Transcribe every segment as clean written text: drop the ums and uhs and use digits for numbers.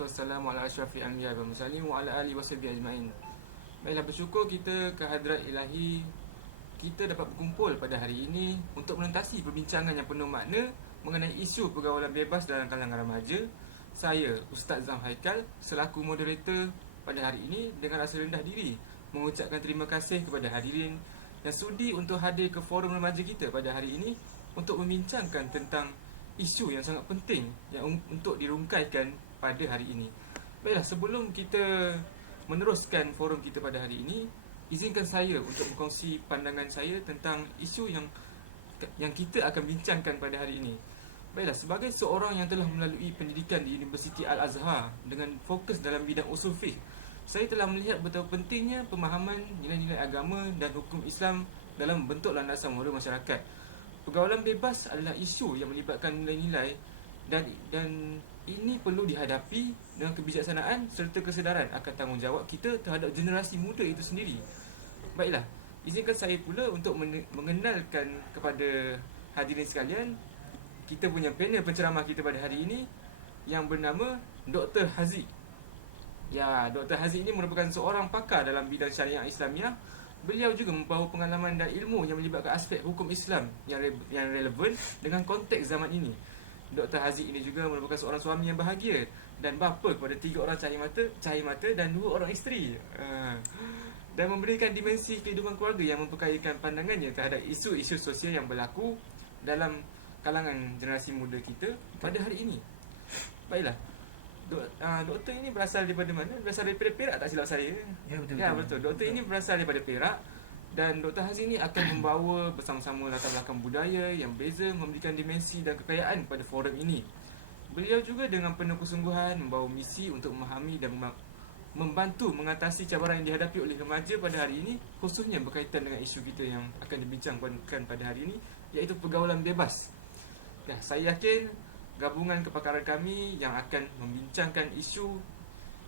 wassalatu wassalamu ala asyrafil anbiya wal mursalin wa ala alihi washabihi ajmain. Baiklah, bersyukur kita ke hadrat Ilahi, kita dapat berkumpul pada hari ini untuk melintasi perbincangan yang penuh makna mengenai isu pergaulan bebas dalam kalangan remaja. Saya, Ustaz Zam Haikal, selaku moderator pada hari ini dengan rasa rendah diri mengucapkan terima kasih kepada hadirin yang sudi untuk hadir ke forum remaja kita pada hari ini untuk membincangkan tentang isu yang sangat penting yang untuk dirungkaikan pada hari ini. Baiklah, sebelum kita meneruskan forum kita pada hari ini, izinkan saya untuk berkongsi pandangan saya tentang isu yang kita akan bincangkan pada hari ini. Baiklah, sebagai seorang yang telah melalui pendidikan di Universiti Al-Azhar dengan fokus dalam bidang usul fiqh, saya telah melihat betapa pentingnya pemahaman nilai-nilai agama dan hukum Islam dalam membentuk landasan moral masyarakat. Pergaulan bebas adalah isu yang melibatkan nilai-nilai dan ini perlu dihadapi dengan kebijaksanaan serta kesedaran akan tanggungjawab kita terhadap generasi muda itu sendiri. Baiklah, izinkan saya pula untuk mengenalkan kepada hadirin sekalian kita punya panel penceramah kita pada hari ini yang bernama Dr. Haziq. Ya, Dr. Haziq ini merupakan seorang pakar dalam bidang syariah Islamiah. Beliau juga membawa pengalaman dan ilmu yang melibatkan aspek hukum Islam yang relevan dengan konteks zaman ini. Dr. Haziq ini juga merupakan seorang suami yang bahagia dan bapa kepada 3 orang cahaya mata dan 2 orang isteri. Dan memberikan dimensi kehidupan keluarga yang memperkayakan pandangannya terhadap isu-isu sosial yang berlaku dalam kalangan generasi muda kita pada hari ini. Baiklah, doktor ini berasal daripada mana? Berasal daripada Perak tak silap saya. Ya, betul. Ya, betul. Doktor ini berasal daripada Perak dan Dr. Haziq ini akan membawa bersama-sama latar belakang budaya yang berbeza, memberikan dimensi dan kekayaan pada forum ini. Beliau juga dengan penuh kesungguhan membawa misi untuk memahami dan membantu mengatasi cabaran yang dihadapi oleh remaja pada hari ini, khususnya berkaitan dengan isu kita yang akan dibincangkan pada hari ini, iaitu pergaulan bebas. Ya, saya yakin gabungan kepakaran kami yang akan membincangkan isu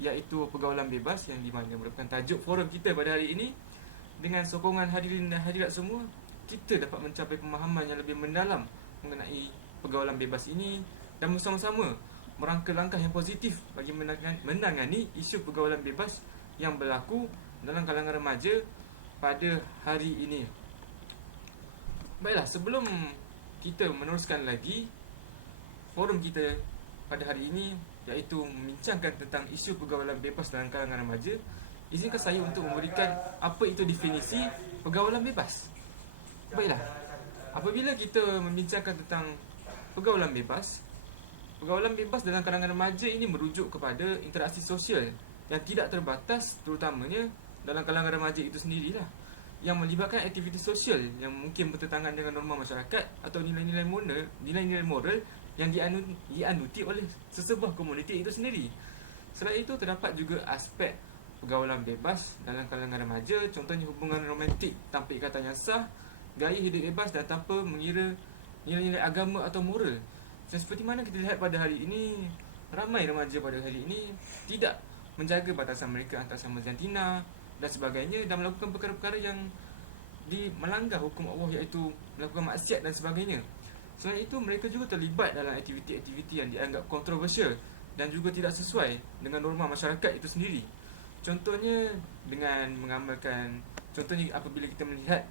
iaitu pergaulan bebas yang di mana merupakan tajuk forum kita pada hari ini, dengan sokongan hadirin dan hadirat semua, kita dapat mencapai pemahaman yang lebih mendalam mengenai pergaulan bebas ini dan bersama-sama merangka langkah yang positif bagi menangani isu pergaulan bebas yang berlaku dalam kalangan remaja pada hari ini. Baiklah, sebelum kita meneruskan lagi forum kita pada hari ini iaitu membincangkan tentang isu pergaulan bebas dalam kalangan remaja, izinkan saya untuk memberikan apa itu definisi pergaulan bebas. Baiklah, apabila kita membincangkan tentang pergaulan bebas dalam kalangan remaja ini merujuk kepada interaksi sosial yang tidak terbatas, terutamanya dalam kalangan remaja itu sendirilah, yang melibatkan aktiviti sosial yang mungkin bertentangan dengan norma masyarakat atau nilai-nilai moral yang dianuti oleh sesebuah komuniti itu sendiri. Selain itu, terdapat juga aspek pergaulan bebas dalam kalangan remaja, contohnya hubungan romantik tanpa ikatan yang sah, gaya hidup bebas dan tanpa mengira nilai-nilai agama atau moral. Dan seperti mana kita lihat pada hari ini, ramai remaja pada hari ini tidak menjaga batasan mereka antara sama jantina dan sebagainya dan melakukan perkara-perkara yang melanggar hukum Allah, iaitu melakukan maksiat dan sebagainya. Selain itu, mereka juga terlibat dalam aktiviti-aktiviti yang dianggap kontroversial dan juga tidak sesuai dengan norma masyarakat itu sendiri. Contohnya dengan mengamalkan, contohnya apabila kita melihat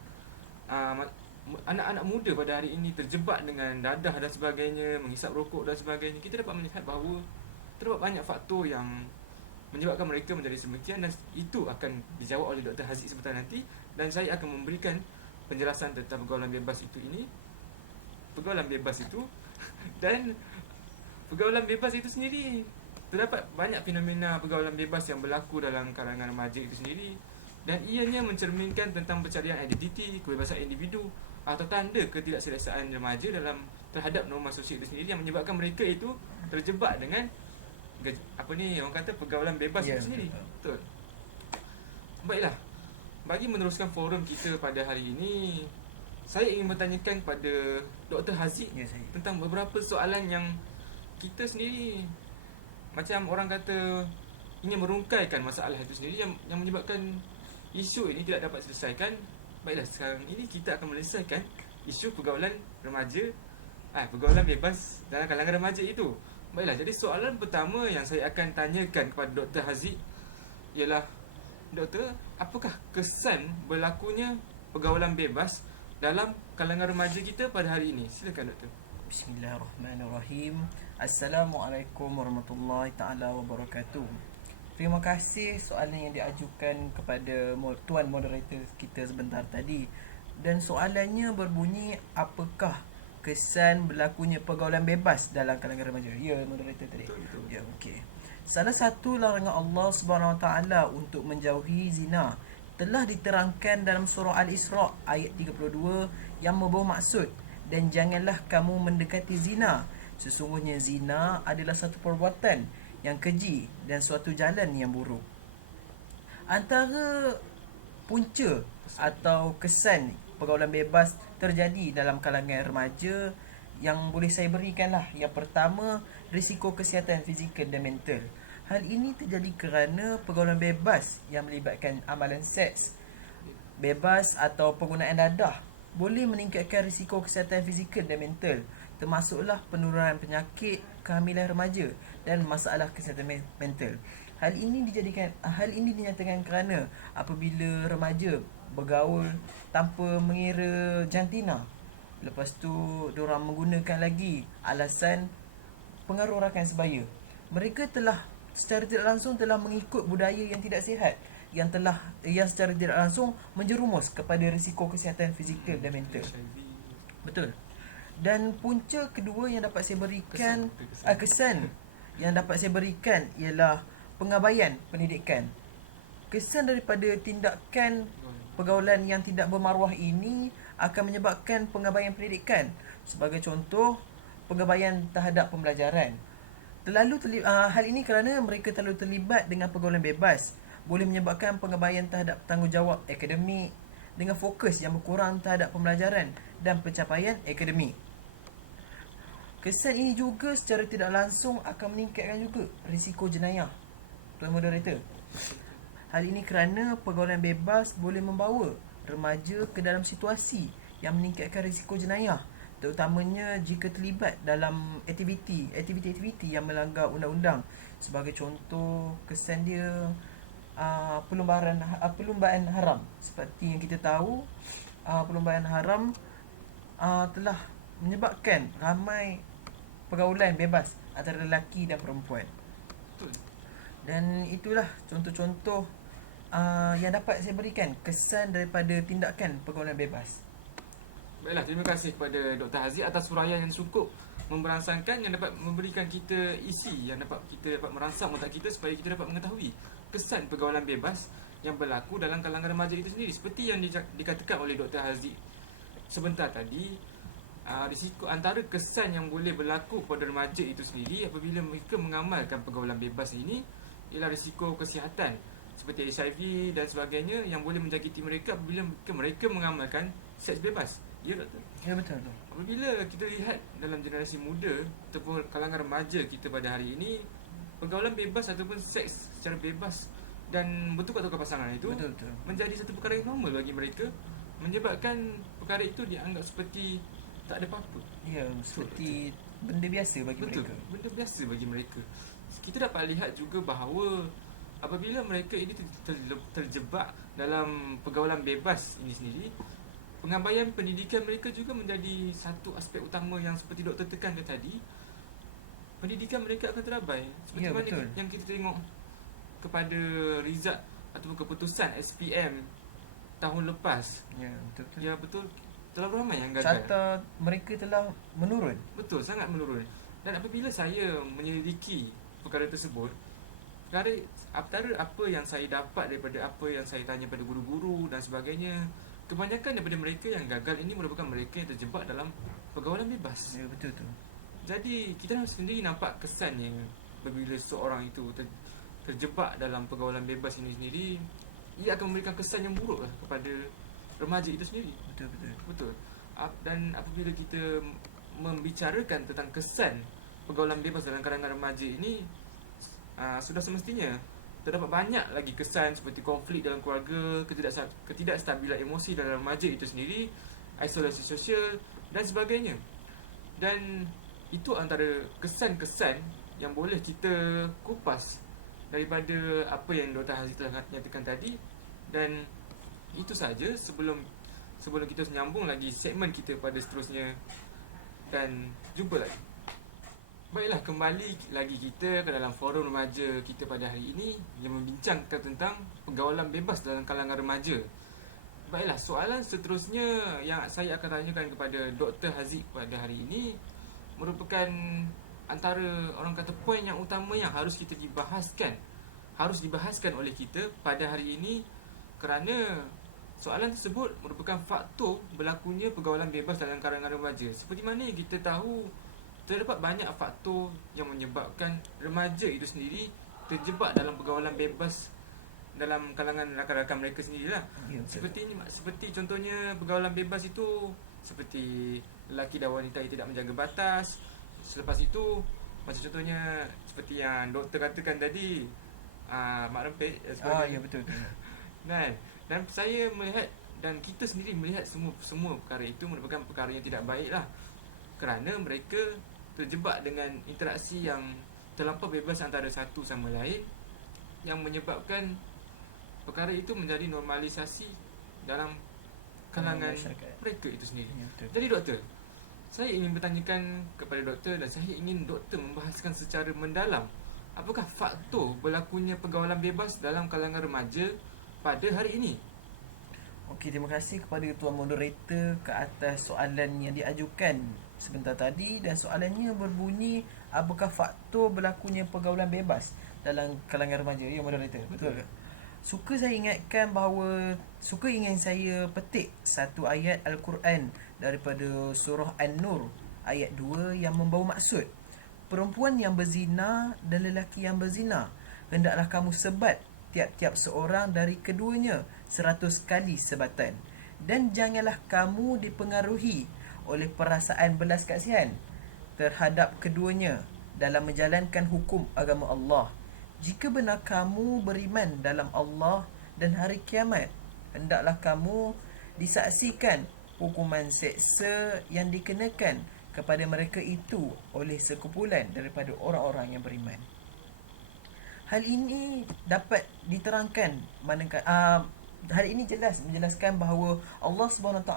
anak-anak muda pada hari ini terjebak dengan dadah dan sebagainya, menghisap rokok dan sebagainya, kita dapat melihat bahawa terdapat banyak faktor yang menyebabkan mereka menjadi sedemikian, dan itu akan dijawab oleh Dr. Haziq sebentar nanti, dan saya akan memberikan penjelasan tentang pergaulan bebas itu dan pergaulan bebas itu sendiri. Terdapat banyak fenomena pergaulan bebas yang berlaku dalam kalangan remaja itu sendiri, dan ianya mencerminkan tentang pencarian identiti, kebebasan individu atau tanda ketidakselesaan remaja terhadap norma sosial itu sendiri yang menyebabkan mereka itu terjebak dengan orang kata pergaulan bebas itu sendiri. Betul. Baiklah, bagi meneruskan forum kita pada hari ini, saya ingin bertanyakan kepada Dr. Haziq tentang beberapa soalan yang kita sendiri macam orang kata ingin merungkaikan masalah itu sendiri yang menyebabkan isu ini tidak dapat diselesaikan. Baiklah, sekarang ini kita akan menyelesaikan isu pergaulan bebas dalam kalangan remaja itu. Baiklah, jadi soalan pertama yang saya akan tanyakan kepada Dr. Haziq ialah, Doktor, apakah kesan berlakunya pergaulan bebas dalam kalangan remaja kita pada hari ini? Silakan, Doktor. Bismillahirrahmanirrahim. Assalamualaikum warahmatullahi taala wabarakatuh. Terima kasih soalan yang diajukan kepada tuan moderator kita sebentar tadi. Dan soalannya berbunyi, apakah kesan berlakunya pergaulan bebas dalam kalangan remaja? Ya, moderator tadi. Betul, betul. Ya, okey. Salah satu larangan Allah Subhanahu Wa Taala untuk menjauhi zina telah diterangkan dalam surah Al-Isra ayat 32 yang membawa maksud, dan janganlah kamu mendekati zina. Sesungguhnya zina adalah satu perbuatan yang keji dan suatu jalan yang buruk. Antara punca atau kesan pergaulan bebas terjadi dalam kalangan remaja yang boleh saya berikan lah. Yang pertama, risiko kesihatan fizikal dan mental. Hal ini terjadi kerana pergaulan bebas yang melibatkan amalan seks bebas atau penggunaan dadah boleh meningkatkan risiko kesihatan fizikal dan mental, termasuklah penurunan penyakit, kehamilan remaja dan masalah kesihatan mental. Hal ini dinyatakan kerana apabila remaja bergaul tanpa mengira jantina, lepas tu diorang menggunakan lagi alasan pengaruh rakan sebaya, mereka telah secara tidak langsung telah mengikut budaya yang tidak sihat yang secara tidak langsung menjerumus kepada risiko kesihatan fizikal dan mental. HIV. Betul. Dan punca kedua yang dapat saya berikan, Kesan. kesan yang dapat saya berikan ialah pengabaian pendidikan. Kesan daripada tindakan pergaulan yang tidak bermaruah ini akan menyebabkan pengabaian pendidikan. Sebagai contoh, pengabaian terhadap pembelajaran. Hal ini kerana mereka terlalu terlibat dengan pergaulan bebas boleh menyebabkan pengabaian terhadap tanggungjawab akademik dengan fokus yang berkurang terhadap pembelajaran dan pencapaian akademik. Kesan ini juga secara tidak langsung akan meningkatkan juga risiko jenayah. Tuan moderator, hal ini kerana pergaulan bebas boleh membawa remaja ke dalam situasi yang meningkatkan risiko jenayah, terutamanya jika terlibat dalam aktiviti yang melanggar undang-undang. Sebagai contoh, kesan dia perlumbaan haram. Seperti yang kita tahu, perlumbaan haram telah menyebabkan ramai pergaulan bebas antara lelaki dan perempuan. Betul. Dan itulah contoh-contoh yang dapat saya berikan kesan daripada tindakan pergaulan bebas. Baiklah, terima kasih kepada Dr. Haziq atas huraian yang cukup memberangsangkan, yang dapat memberikan kita isi, yang dapat kita dapat merangsang otak kita supaya kita dapat mengetahui kesan pergaulan bebas yang berlaku dalam kalangan remaja itu sendiri. Seperti yang dikatakan oleh Dr. Haziq sebentar tadi, risiko antara kesan yang boleh berlaku pada remaja itu sendiri apabila mereka mengamalkan pergaulan bebas ini ialah risiko kesihatan seperti HIV dan sebagainya yang boleh menjangkiti mereka apabila mereka mengamalkan seks bebas. Ya, Doktor? Ya, betul. Apabila kita lihat dalam generasi muda ataupun kalangan remaja kita pada hari ini, pergaulan bebas ataupun seks secara bebas dan bertukar-tukar pasangan itu Betul. menjadi satu perkara yang normal bagi mereka, menyebabkan perkara itu dianggap seperti tak ada apa-apa. Ya, seperti benda biasa bagi Betul, mereka. benda biasa bagi mereka. Kita dapat lihat juga bahawa apabila mereka ini terjebak dalam pergaulan bebas ini sendiri, pengabaian pendidikan mereka juga menjadi satu aspek utama yang seperti doktor tekankan tadi. Pendidikan mereka akan terabai. Seperti Ya, mana betul. yang kita tengok kepada result ataupun keputusan SPM tahun lepas. Ya, betul. Ya, betul. Terlalu ramai yang gagal. Carta mereka telah menurun. Betul, sangat menurun. Dan apabila saya menyelidiki perkara tersebut, antara apa yang saya dapat daripada apa yang saya tanya pada guru-guru dan sebagainya, kebanyakan daripada mereka yang gagal ini merupakan mereka yang terjebak dalam pergaulan bebas. Ya, betul tu. Jadi kita sendiri nampak kesannya apabila seorang itu terjebak dalam pergaulan bebas ini sendiri, ia akan memberikan kesan yang buruk kepada remaja itu sendiri. Betul. Dan apabila kita membicarakan tentang kesan pergaulan bebas dalam kalangan remaja ini, sudah semestinya terdapat banyak lagi kesan seperti konflik dalam keluarga, ketidakstabilan emosi dalam remaja itu sendiri, isolasi sosial dan sebagainya. Dan itu antara kesan-kesan yang boleh kita kupas daripada apa yang Dr. Haziq telah nyatakan tadi. Dan itu saja sebelum kita menyambung lagi segmen kita pada seterusnya. Dan jumpa lagi. Baiklah, kembali lagi kita ke dalam forum remaja kita pada hari ini yang membincangkan tentang pergaulan bebas dalam kalangan remaja. Baiklah, soalan seterusnya yang saya akan tanyakan kepada Dr. Haziq pada hari ini merupakan antara orang kata poin yang utama yang harus dibahaskan oleh kita pada hari ini, kerana soalan tersebut merupakan faktor berlakunya pergaulan bebas dalam kalangan remaja. Seperti mana yang kita tahu, terdapat banyak faktor yang menyebabkan remaja itu sendiri terjebak dalam pergaulan bebas dalam kalangan rakan-rakan mereka sendirilah. Seperti contohnya pergaulan bebas itu seperti lelaki dan wanita yang tidak menjaga batas. Selepas itu, macam contohnya seperti yang doktor katakan tadi, mak rempit dan sebagainya. Ya betul. Dan saya melihat dan kita sendiri melihat semua perkara itu merupakan perkara yang tidak baik lah, kerana mereka terjebak dengan interaksi yang terlampau bebas antara satu sama lain, yang menyebabkan perkara itu menjadi normalisasi dalam kalangan mereka itu sendiri. Jadi doktor, saya ingin bertanyakan kepada doktor dan saya ingin doktor membahaskan secara mendalam apakah faktor berlakunya pergaulan bebas dalam kalangan remaja pada hari ini. Okey, terima kasih kepada tuan moderator ke atas soalan yang diajukan sebentar tadi, dan soalannya berbunyi apakah faktor berlakunya pergaulan bebas dalam kalangan remaja. Ya moderator, betul ke? Suka ingin saya petik satu ayat Al-Quran daripada surah An-Nur ayat 2 yang membawa maksud, perempuan yang berzina dan lelaki yang berzina, hendaklah kamu sebat tiap-tiap seorang dari keduanya 100 kali sebatan, dan janganlah kamu dipengaruhi oleh perasaan belas kasihan terhadap keduanya dalam menjalankan hukum agama Allah. Jika benar kamu beriman dalam Allah dan hari kiamat, hendaklah kamu disaksikan hukuman seksa yang dikenakan kepada mereka itu oleh sekumpulan daripada orang-orang yang beriman. Hal ini dapat diterangkan hal ini menjelaskan bahawa Allah SWT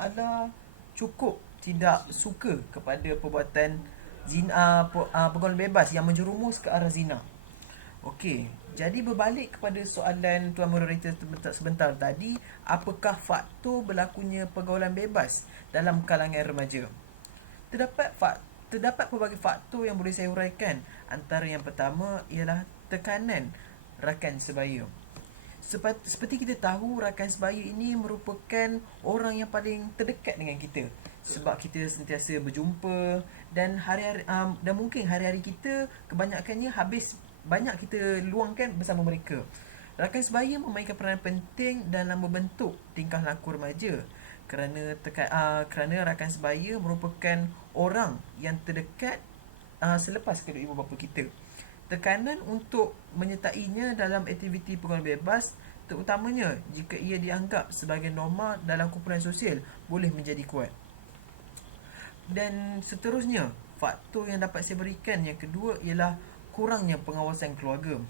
cukup tidak suka kepada perbuatan zina, pergaulan bebas yang menjerumus ke arah zina. Okey, jadi berbalik kepada soalan tuan moderator sebentar tadi, apakah faktor berlakunya pergaulan bebas dalam kalangan remaja? Terdapat pelbagai faktor yang boleh saya uraikan. Antara yang pertama ialah tekanan rakan sebaya. Seperti kita tahu, rakan sebaya ini merupakan orang yang paling terdekat dengan kita, sebab kita sentiasa berjumpa dan dan mungkin hari-hari kita kebanyakannya banyak kita luangkan bersama mereka. Rakan sebaya memainkan peranan penting dalam membentuk tingkah laku remaja, kerana rakan sebaya merupakan orang yang terdekat selepas kedua ibu bapa kita. Tekanan untuk menyertainya dalam aktiviti pergaulan bebas, terutamanya jika ia dianggap sebagai norma dalam kumpulan sosial, boleh menjadi kuat. Dan seterusnya, faktor yang dapat saya berikan yang kedua ialah kurangnya pengawasan keluarga.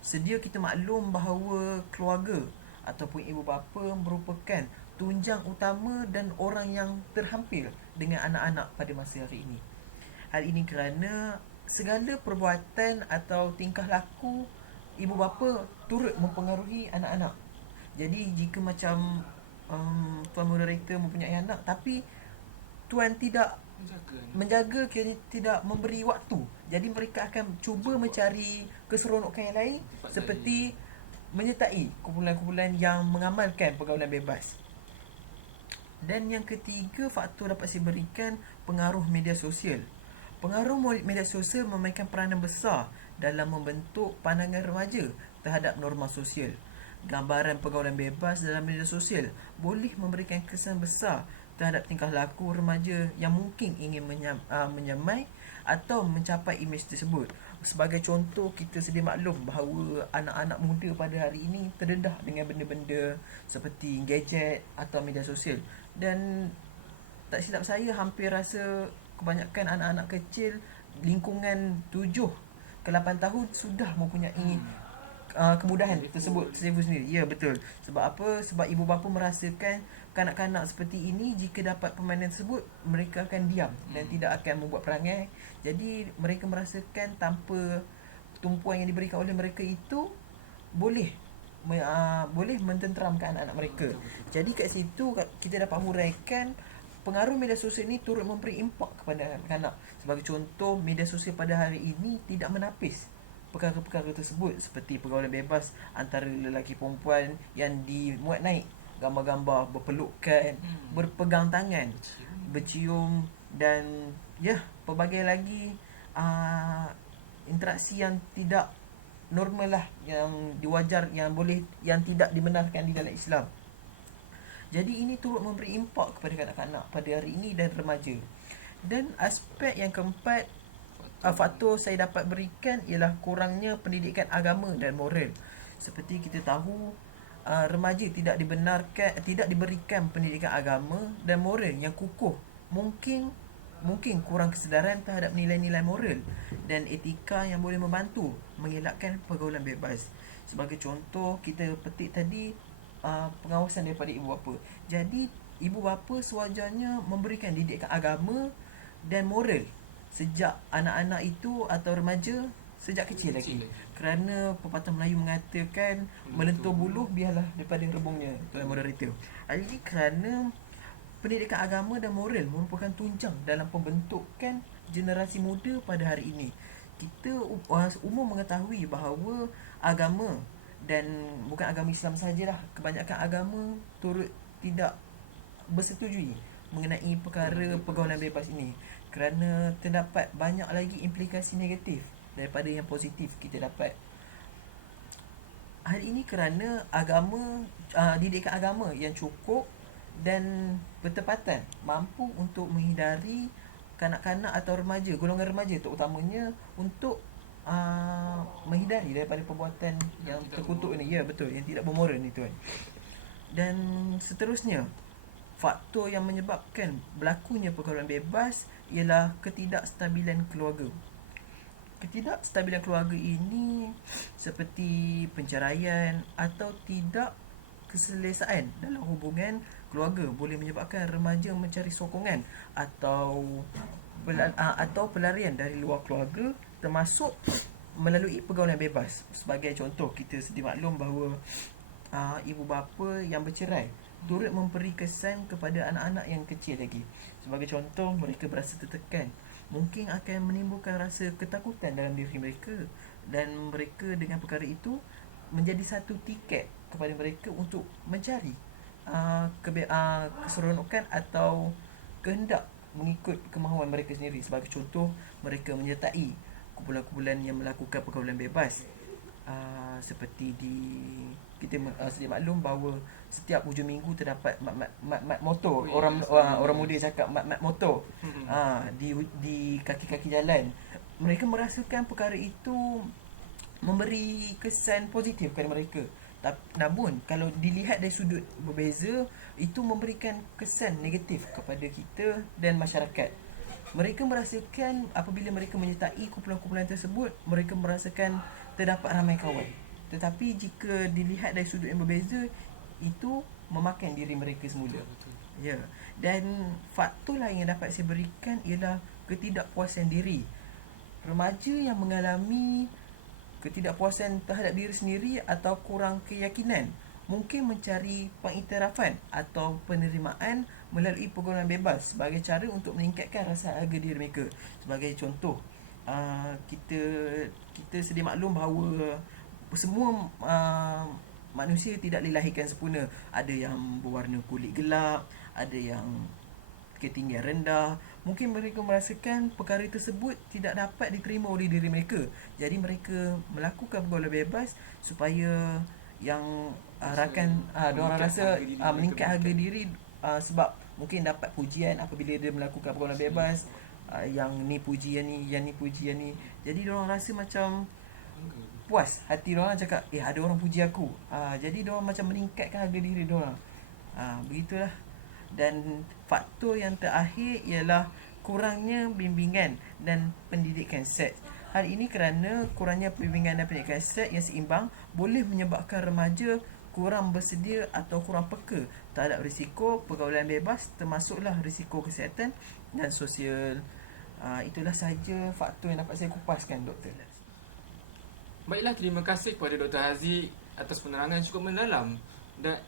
Sedia kita maklum bahawa keluarga ataupun ibu bapa merupakan tunjang utama dan orang yang terhampir dengan anak-anak pada masa hari ini. Hal ini kerana segala perbuatan atau tingkah laku ibu bapa turut mempengaruhi anak-anak. Jadi jika macam tuan moderator mempunyai anak tapi tuan tidak menjaga, tidak memberi waktu, jadi mereka akan cuba mencari keseronokan yang lain seperti menyertai kumpulan-kumpulan yang mengamalkan pergaulan bebas. Dan yang ketiga, faktor dapat saya berikan pengaruh media sosial. Pengaruh media sosial memainkan peranan besar dalam membentuk pandangan remaja terhadap norma sosial. Gambaran pergaulan bebas dalam media sosial boleh memberikan kesan besar terhadap tingkah laku remaja yang mungkin ingin menyamai atau mencapai imej tersebut. Sebagai contoh, kita sedia maklum bahawa anak-anak muda pada hari ini terdedah dengan benda-benda seperti gadget atau media sosial. Dan tak silap saya, hampir rasa kebanyakan anak-anak kecil lingkungan 7 ke 8 tahun sudah mempunyai kemudahan tersebut sendiri. Ya, betul. Sebab apa? Sebab ibu bapa merasakan kanak-kanak seperti ini jika dapat permainan tersebut, mereka akan diam dan tidak akan membuat perangai. Jadi mereka merasakan tanpa tumpuan yang diberikan oleh mereka itu boleh boleh mententeramkan anak-anak mereka. Jadi kat situ kita dapat huraikan pengaruh media sosial ini turut memberi impak kepada anak-anak. Sebagai contoh, media sosial pada hari ini tidak menapis perkara-perkara tersebut seperti pergaulan bebas antara lelaki perempuan yang dimuat naik gambar-gambar berpelukan, berpegang tangan, bercium dan pelbagai lagi interaksi yang tidak normal lah, yang diwajar, yang tidak dibenarkan di dalam Islam. Jadi ini turut memberi impak kepada kanak-kanak pada hari ini dan remaja. Dan aspek yang keempat, faktor saya dapat berikan ialah kurangnya pendidikan agama dan moral. Seperti kita tahu, remaja tidak diberikan pendidikan agama dan moral yang kukuh. Mungkin kurang kesedaran terhadap nilai-nilai moral dan etika yang boleh membantu mengelakkan pergaulan bebas. Sebagai contoh, kita petik tadi pengawasan daripada ibu bapa. Jadi ibu bapa sewajarnya memberikan didikan agama dan moral sejak anak-anak itu atau remaja sejak kecil lagi. Kerana pepatah Melayu mengatakan melentur buluh biarlah daripada rebungnya dalam moderator. Jadi kerana pendidikan agama dan moral merupakan tunjang dalam pembentukan generasi muda pada hari ini. Kita umum mengetahui bahawa agama, dan bukan agama Islam sajalah, kebanyakan agama turut tidak bersetujui mengenai perkara pergaulan bebas ini, kerana terdapat banyak lagi implikasi negatif daripada yang positif kita dapat hari ini. Kerana didikan agama yang cukup dan bertepatan mampu untuk menghindari kanak-kanak atau remaja, golongan remaja terutamanya, untuk menghindari daripada perbuatan yang terkutuk ini. Ya, betul, yang tidak bermoral ni tuan. Dan seterusnya, faktor yang menyebabkan berlakunya pergaulan bebas ialah ketidakstabilan keluarga. Ketidakstabilan keluarga ini seperti penceraian atau tidak keselesaan dalam hubungan keluarga boleh menyebabkan remaja mencari sokongan atau pelarian dari luar keluarga, termasuk melalui pergaulan bebas. Sebagai contoh, kita sedia maklum bahawa ibu bapa yang bercerai turut memberi kesan kepada anak-anak yang kecil lagi. Sebagai contoh, mereka berasa tertekan, mungkin akan menimbulkan rasa ketakutan dalam diri mereka, dan mereka dengan perkara itu menjadi satu tiket kepada mereka untuk mencari keseronokan atau kehendak mengikut kemahuan mereka sendiri. Sebagai contoh, mereka menyertai kumpulan-kumpulan yang melakukan pergaulan bebas. Seperti kita sedia maklum bahawa setiap hujung minggu terdapat mat motor. Orang muda cakap mat motor di kaki-kaki jalan. Mereka merasakan perkara itu memberi kesan positif kepada mereka. Namun kalau dilihat dari sudut berbeza, itu memberikan kesan negatif kepada kita dan masyarakat. Mereka merasakan apabila mereka menyertai kumpulan-kumpulan tersebut, mereka merasakan terdapat ramai kawan. Tetapi jika dilihat dari sudut yang berbeza, itu memakan diri mereka semula. Ya. Dan faktor lain yang dapat saya berikan ialah ketidakpuasan diri. Remaja yang mengalami ketidakpuasan terhadap diri sendiri atau kurang keyakinan mungkin mencari pengiktirafan atau penerimaan melalui pergaulan bebas sebagai cara untuk meningkatkan rasa harga diri mereka. Sebagai contoh, kita sedia maklum bahawa semua manusia tidak dilahirkan sempurna. Ada yang berwarna kulit gelap, ada yang ketinggian rendah. Mungkin mereka merasakan perkara tersebut tidak dapat diterima oleh diri mereka. Jadi mereka melakukan pergaulan bebas supaya yang diorang rasa meningkat harga diri, sebab mungkin dapat pujian apabila dia melakukan pergaulan bebas. Yang ni puji yang ni puji yang ni. Jadi diorang rasa macam puas hati diorang, cakap ada orang puji aku. Jadi diorang macam meningkatkan harga diri diorang. Begitulah. Dan faktor yang terakhir ialah kurangnya bimbingan dan pendidikan seks. Hal ini kerana kurangnya perbimbingan dan pendidikan seks yang seimbang boleh menyebabkan remaja kurang bersedia atau kurang peka terhadap risiko pergaulan bebas, termasuklah risiko kesihatan dan sosial. Itulah sahaja faktor yang dapat saya kupaskan, Doktor. Baiklah, terima kasih kepada Dr. Haziq atas penerangan cukup mendalam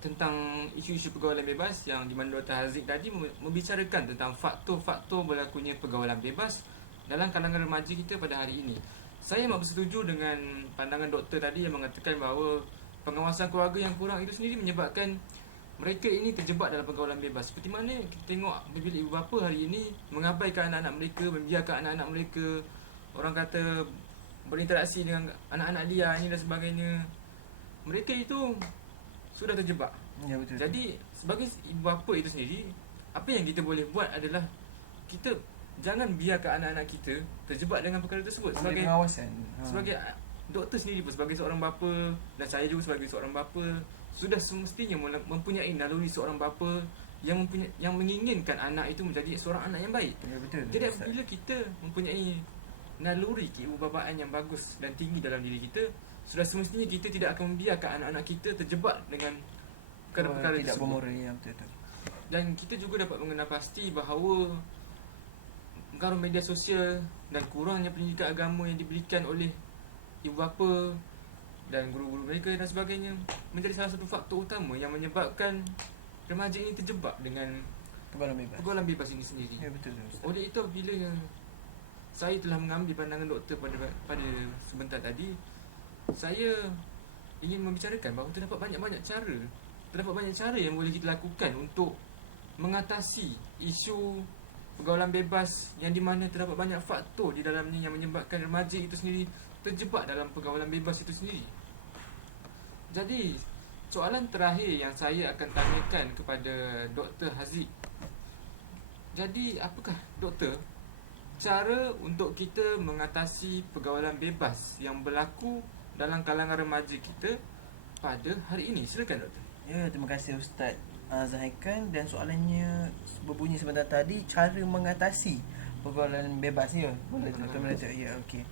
tentang isu-isu pergaulan bebas, yang di mana Dr. Haziq tadi membicarakan tentang faktor-faktor berlakunya pergaulan bebas dalam kalangan remaja kita pada hari ini. Saya amat bersetuju dengan pandangan doktor tadi yang mengatakan bahawa pengawasan keluarga yang kurang itu sendiri menyebabkan mereka ini terjebak dalam pergaulan bebas. Seperti mana kita tengok apabila ibu bapa hari ini mengabaikan anak-anak mereka, membiarkan anak-anak mereka, orang kata, berinteraksi dengan anak-anak dia ni dan sebagainya. Mereka itu sudah terjebak. Ya, betul. Jadi sebagai ibu bapa itu sendiri, apa yang kita boleh buat adalah kita jangan biarkan anak-anak kita terjebak dengan perkara tersebut. Sebagai pengawasan. Sebagai doktor sendiri pun, sebagai seorang bapa, dan saya juga sebagai seorang bapa, sudah semestinya mempunyai naluri seorang bapa yang menginginkan anak itu menjadi seorang anak yang baik. Ya, betul. Jadi apabila kita mempunyai naluri keibubapaan yang bagus dan tinggi dalam diri kita, sudah semestinya kita tidak akan membiarkan anak-anak kita terjebak dengan perkara-perkara tidak tersebut. bermoral. Ya, betul. Dan kita juga dapat mengenal pasti bahawa pengaruh media sosial dan kurangnya pendidikan agama yang diberikan oleh ibu bapa dan guru-guru mereka dan sebagainya menjadi salah satu faktor utama yang menyebabkan remaja ini terjebak dengan pergaulan bebas ini sendiri. Ya, betul. Oleh itu, bila saya telah mengambil pandangan doktor pada sebentar tadi, saya ingin membicarakan bahawa terdapat banyak cara yang boleh kita lakukan untuk mengatasi isu pergaulan bebas, yang di mana terdapat banyak faktor di dalamnya yang menyebabkan remaja itu sendiri terjebak dalam pergaulan bebas itu sendiri. Jadi, soalan terakhir yang saya akan tanyakan kepada Dr. Haziq. Jadi, apakah doktor cara untuk kita mengatasi pergaulan bebas yang berlaku dalam kalangan remaja kita pada hari ini? Silakan, doktor. Ya, terima kasih Ustaz Zahaikan. Dan soalannya berbunyi sebentar tadi, cara mengatasi pergaulan bebas. Ya, boleh Doktor meletak. Ya, okey.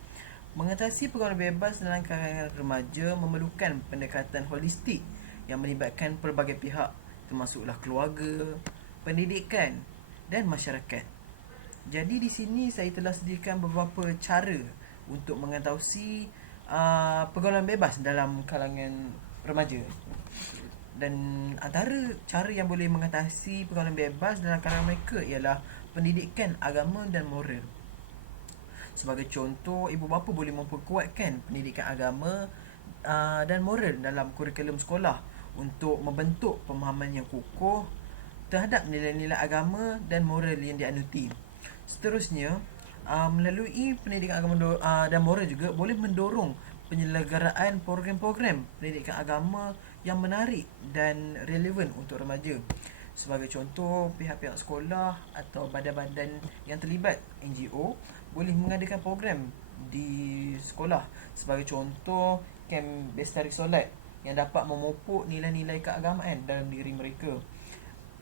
Mengatasi pergaulan bebas dalam kalangan remaja memerlukan pendekatan holistik yang melibatkan pelbagai pihak, termasuklah keluarga, pendidikan dan masyarakat. Jadi di sini saya telah sediakan beberapa cara untuk mengatasi pergaulan bebas dalam kalangan remaja. Dan antara cara yang boleh mengatasi pergaulan bebas dalam kalangan mereka ialah pendidikan agama dan moral. Sebagai contoh, ibu bapa boleh memperkuatkan pendidikan agama dan moral dalam kurikulum sekolah untuk membentuk pemahaman yang kukuh terhadap nilai-nilai agama dan moral yang dianuti. Seterusnya, melalui pendidikan agama dan moral juga boleh mendorong penyelenggaraan program-program pendidikan agama yang menarik dan relevan untuk remaja. Sebagai contoh, pihak-pihak sekolah atau badan-badan yang terlibat, NGO, boleh mengadakan program di sekolah. Sebagai contoh, kem Bestari Solat yang dapat memupuk nilai-nilai keagamaan dalam diri mereka.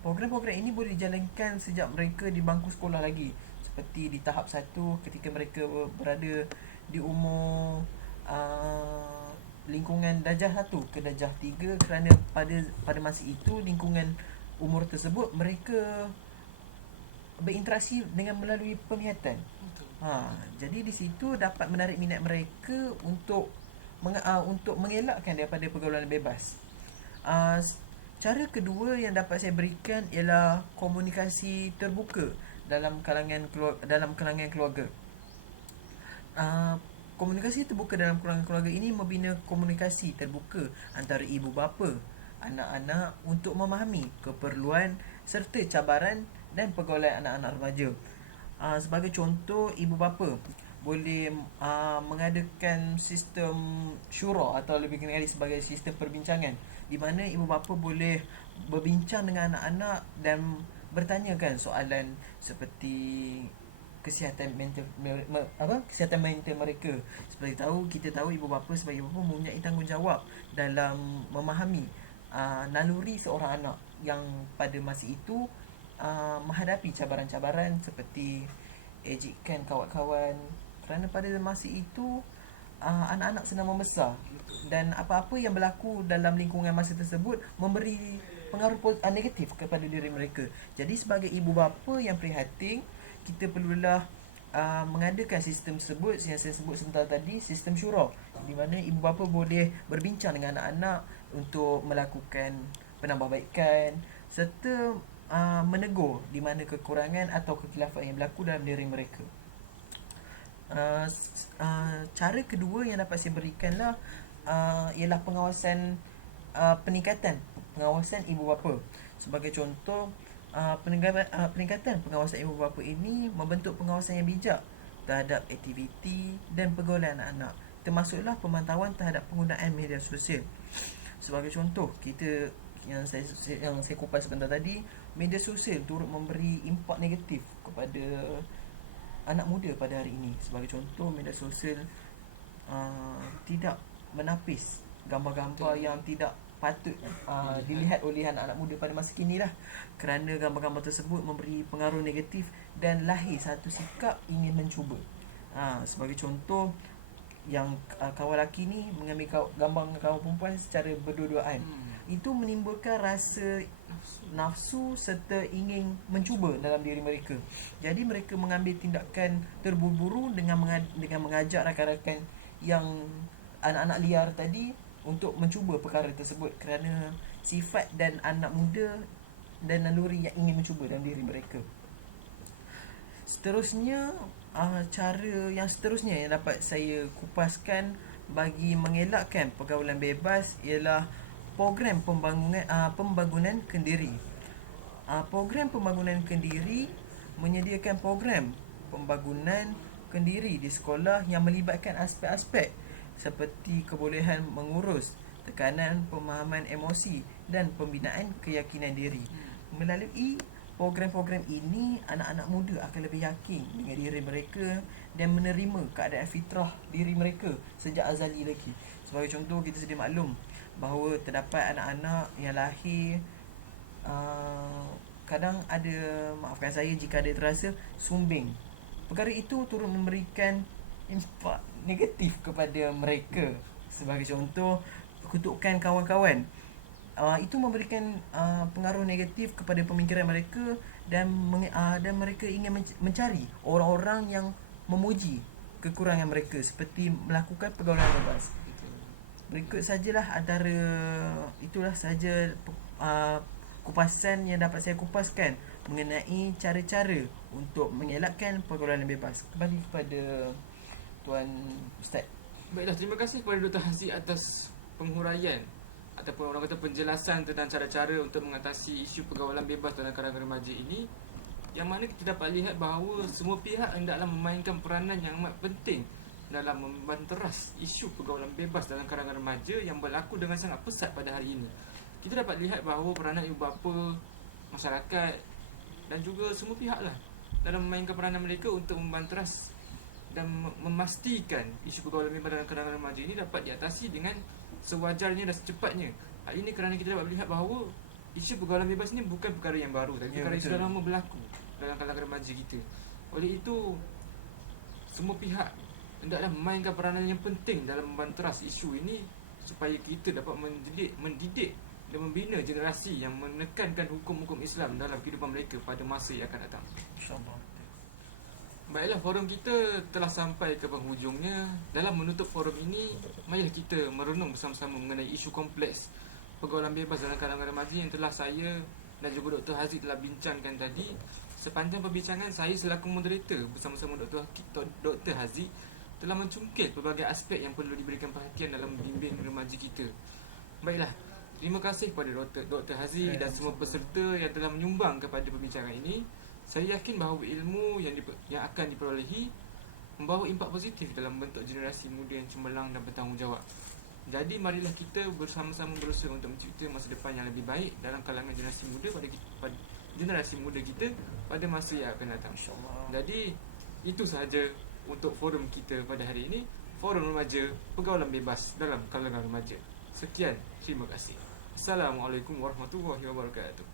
Program-program ini boleh dijalankan sejak mereka di bangku sekolah lagi, seperti di tahap 1 ketika mereka berada di umur lingkungan darjah 1 ke darjah 3, kerana pada masa itu lingkungan umur tersebut mereka berinteraksi dengan melalui penglihatan. Jadi di situ dapat menarik minat mereka untuk mengelakkan daripada pergaulan bebas. Cara kedua yang dapat saya berikan ialah komunikasi terbuka dalam kalangan keluarga. Komunikasi terbuka dalam kalangan keluarga ini membina komunikasi terbuka antara ibu bapa, anak-anak untuk memahami keperluan serta cabaran dan pergaulan anak-anak remaja. Sebagai contoh, ibu bapa boleh mengadakan sistem syura atau lebih dikenali sebagai sistem perbincangan, di mana ibu bapa boleh berbincang dengan anak-anak dan bertanyakan soalan seperti kesihatan mental mereka. Kita tahu ibu bapa sebagai ibu bapa mempunyai tanggungjawab dalam memahami naluri seorang anak yang pada masa itu menghadapi cabaran-cabaran seperti ejekan kawan-kawan Kerana pada masa itu anak-anak sedang membesar, dan apa-apa yang berlaku dalam lingkungan masa tersebut memberi pengaruh negatif kepada diri mereka. Jadi sebagai ibu bapa yang prihatin, kita perlulah mengadakan sistem tersebut yang saya sebut sebentar tadi, sistem syura, di mana ibu bapa boleh berbincang dengan anak-anak untuk melakukan penambahbaikan serta menegur di mana kekurangan atau kekhilafan yang berlaku dalam diri mereka. Cara kedua yang dapat saya berikanlah ialah pengawasan, pengawasan ibu bapa. Sebagai contoh, peningkatan pengawasan ibu bapa ini membentuk pengawasan yang bijak terhadap aktiviti dan pergaulan anak-anak, termasuklah pemantauan terhadap penggunaan media sosial. Sebagai contoh, kita yang saya kupas sebentar tadi, media sosial turut memberi impak negatif kepada anak muda pada hari ini. Sebagai contoh, media sosial tidak menapis gambar-gambar yang tidak patut dilihat oleh anak-anak muda pada masa kini lah, kerana gambar-gambar tersebut memberi pengaruh negatif dan lahir satu sikap ingin mencuba. Sebagai contoh, yang kawan lelaki ni mengambil gambar dengan kawan perempuan secara berdua-duaan, itu menimbulkan rasa nafsu serta ingin mencuba dalam diri mereka. Jadi mereka mengambil tindakan terburu-buru dengan mengajak rakan-rakan yang anak-anak liar tadi untuk mencuba perkara tersebut, kerana sifat dan anak muda dan naluri yang ingin mencuba dalam diri mereka. Seterusnya, cara yang seterusnya yang dapat saya kupaskan bagi mengelakkan pergaulan bebas ialah program pembangunan kendiri. Program pembangunan kendiri menyediakan program pembangunan kendiri di sekolah yang melibatkan aspek-aspek seperti kebolehan mengurus, tekanan pemahaman emosi dan pembinaan keyakinan diri. Melalui program-program ini, anak-anak muda akan lebih yakin dengan diri mereka dan menerima keadaan fitrah diri mereka sejak azali lagi. Sebagai contoh, kita sedia maklum bahawa terdapat anak-anak yang lahir kadang ada, maafkan saya jika ada terasa, sumbing. Perkara itu turut memberikan impak negatif kepada mereka. Sebagai contoh, kutukan kawan-kawan, itu memberikan pengaruh negatif kepada pemikiran mereka dan mereka ingin mencari orang-orang yang memuji kekurangan mereka, seperti melakukan pergaulan bebas. Berikut sajalah antara itulah saja kupasan yang dapat saya kupaskan mengenai cara-cara untuk mengelakkan pergaulan bebas. Kembali kepada Tuan Ustaz. Baiklah, terima kasih kepada Dr. Haziq atas penghuraian ataupun orang kata penjelasan tentang cara-cara untuk mengatasi isu pergaulan bebas dalam kalangan remaja ini, yang mana kita dapat lihat bahawa semua pihak hendaklah memainkan peranan yang amat penting dalam membanteras isu pergaulan bebas dalam kalangan remaja yang berlaku dengan sangat pesat pada hari ini. Kita dapat lihat bahawa peranan ibu bapa, masyarakat dan juga semua pihak lah dalam memainkan peranan mereka untuk membanteras dan memastikan isu pergaulan bebas dalam kalangan remaja ini dapat diatasi dengan sewajarnya dan secepatnya. Hal ini kerana kita dapat melihat bahawa isu pergaulan bebas ini bukan perkara yang baru, tapi perkara yang sudah lama berlaku dalam kalangan remaja kita. Oleh itu, semua pihak hendaklah memainkan peranan yang penting dalam membanteras isu ini supaya kita dapat mendidik dan membina generasi yang menekankan hukum-hukum Islam dalam kehidupan mereka pada masa yang akan datang. InsyaAllah. Baiklah, forum kita telah sampai ke penghujungnya. Dalam menutup forum ini, marilah kita merenung bersama-sama mengenai isu kompleks pergaulan bebas dalam kalangan remaja yang telah saya dan juga Dr. Haziq telah bincangkan tadi. Sepanjang perbincangan, saya selaku moderator bersama-sama Dr. Haziq telah mencungkil pelbagai aspek yang perlu diberikan perhatian dalam membimbing remaja kita. Baiklah, terima kasih kepada Dr. Haziq dan semua peserta yang telah menyumbang kepada perbincangan ini. Saya yakin bahawa ilmu yang akan diperolehi membawa impak positif dalam membentuk generasi muda yang cemerlang dan bertanggungjawab. Jadi marilah kita bersama-sama berusaha untuk mencipta masa depan yang lebih baik dalam kalangan generasi muda pada generasi muda kita pada masa yang akan datang. InsyaAllah. Jadi itu sahaja untuk forum kita pada hari ini, forum remaja pergaulan bebas dalam kalangan remaja. Sekian, terima kasih. Assalamualaikum warahmatullahi wabarakatuh.